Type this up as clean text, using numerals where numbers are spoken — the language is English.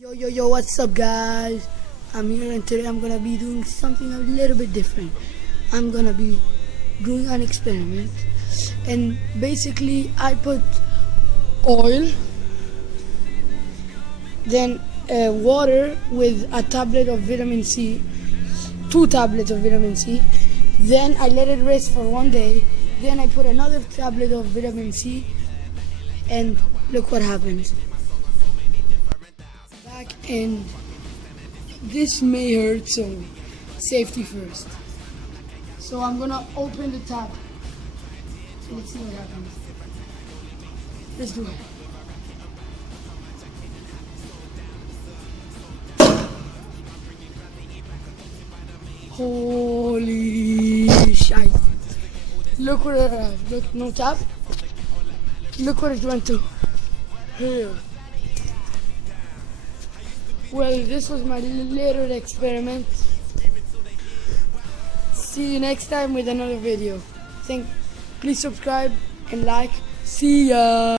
Yo, what's up, guys? I'm here, and today I'm gonna be doing something a little bit different. I'm gonna be doing an experiment, and basically, I put oil, then water with a tablet of vitamin C, 2 tablets of vitamin C. Then I let it rest for 1 day. Then I put another tablet of vitamin C, and look what happens. Back, and this may hurt, so safety first. So I'm gonna open the tap. Let's see what happens. Let's do it. Holy shit. Look what it has. Look, no tap. Look what it went to. Here. Well, this was my little experiment. See you next time with another video. Please subscribe and like. See ya.